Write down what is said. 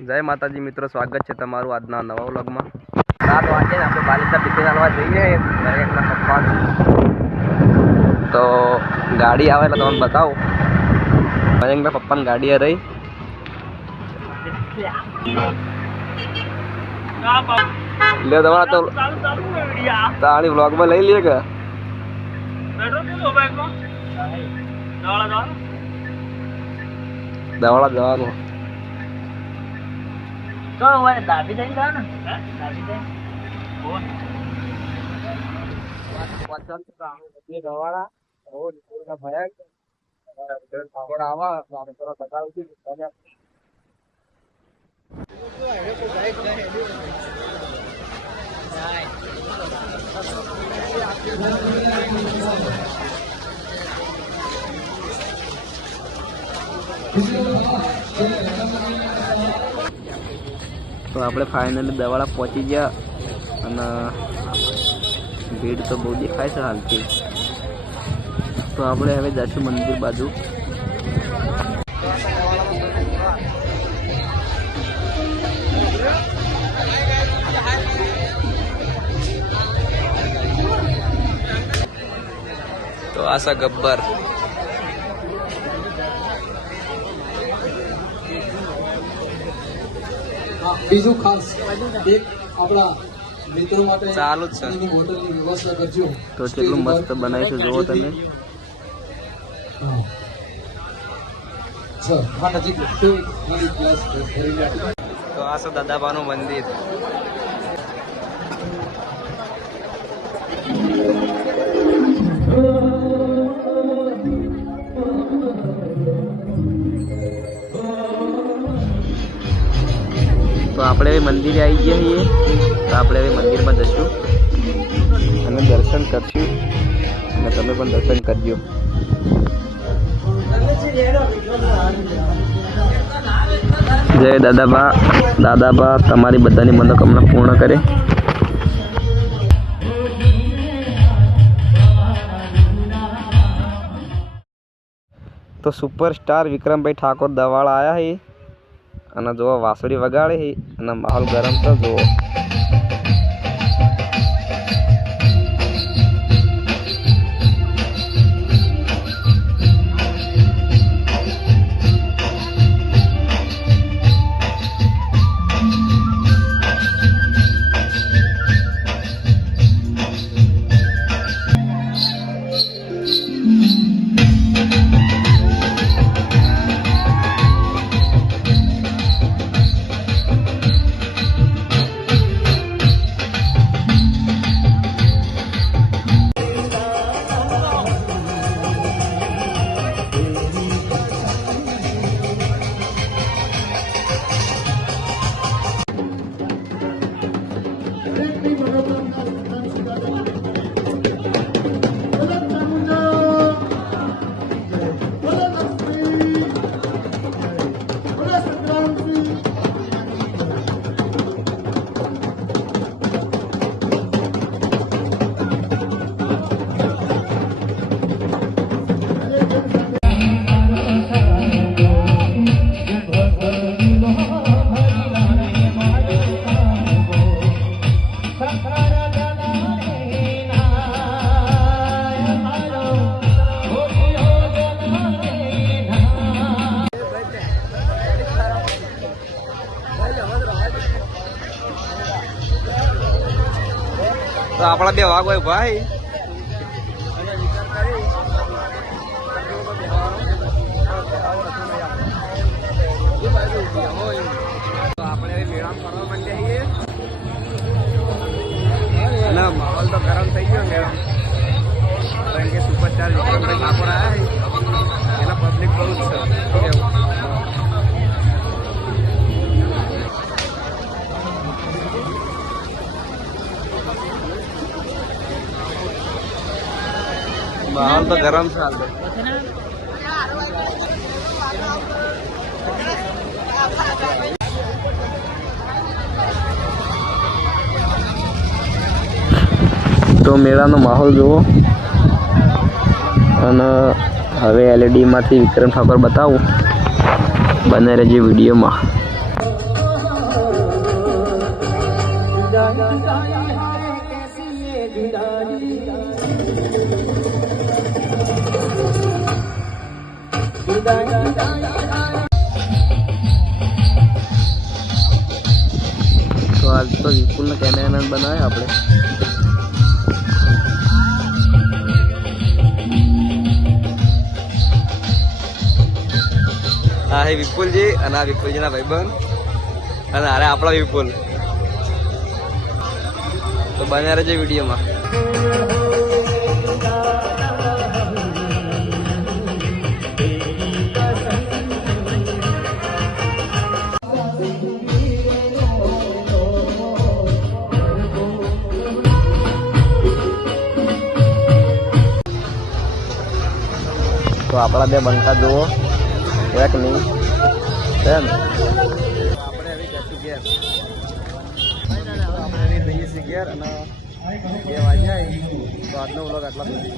जय माताजी मित्रों, स्वागत है तमारू आजना नवा व्लॉगમાં। 7 वागे ने આપણે બાલિકા ટિફિન આલવા જઈએ દરેકના પપ્પા। તો ગાડી આવે એટલે તમને બતાવું। દરેકના પપ્પાની ગાડી રહી લે તમારા તો તાળી વ્લોગમાં લઈ લે કે પેટ્રોલ કેટલો બાઈકમાં દવાડા જવાનું તો ઓય દાબી દઈને જાવ ને દાબી દે પાછળ એ દવાડા રોજ ના ભયા આગળ આવા આપણે થોડા બતાવું છું तो આપણે ફાઇનલી દવાડા પહોંચી ગયા અને ભીડ તો બહુ દેખાય છે હાલથી। તો આપણે હવે જઈશું મંદિર બાજુ। તો આશા ગબ્બર બીજું ખાસ એક આપણા મિત્રો માટે ચાલુ જ છે હોટલની વ્યવસ્થા કરજો। તો કેટલું મસ્ત બનાવીશું જુઓ તમે। તો આ છે દાદાબાનું મંદિર। तो આપણે હવે મંદિરે આવી ગયા છીએ। તો આપણે હવે મંદિરમાં જઈશું અને દર્શન કરશું અને તમે પણ દર્શન કરજો। જય દાદાબા તમારી બધાની મનોકામના પૂર્ણ કરે। તો સુપરસ્ટાર વિક્રમભાઈ ઠાકોર દવાડા આયા હે અને જો વાસળી વગાડે હે અને માહોલ ગરમ છે જો। तो આપણા બે વાઘ હોય ભાઈ। તો આપણે મેળામાં ફરવા માંડ્યા છીએ અને માહોલ તો ગરમ થઈ ગયો મેળામાં, કારણ કે સુપરસ્ટાર વિક્રમભાઈ ઠાકોર આવ્યા એના પબ્લિક બહુ જ છે। माहौल तो गरम से हाल तो मेला नो माहौल जो हवे एलईडी में विक्रम ठाकुर बताऊँ बने रहिए वीडियो में। તો આજ તો વિપુલને કેમેરામેન બનાવ્યા આપણે. હા હે વિપુલજી અને આ વિપુલજીના ભાઈબંધ અને અરે આપણા વિપુલ. તો બન્યા રહેજો વિડીયોમાં. તો આપણા બે બનતા જુઓ એક નહીં છે ને. આપણે હવે જશું ઘેર. આપણે હવે જઈએ છીએ ઘેર અને 2 વાગ્યા તો આજનો વ્લોગ આટલા સુધી.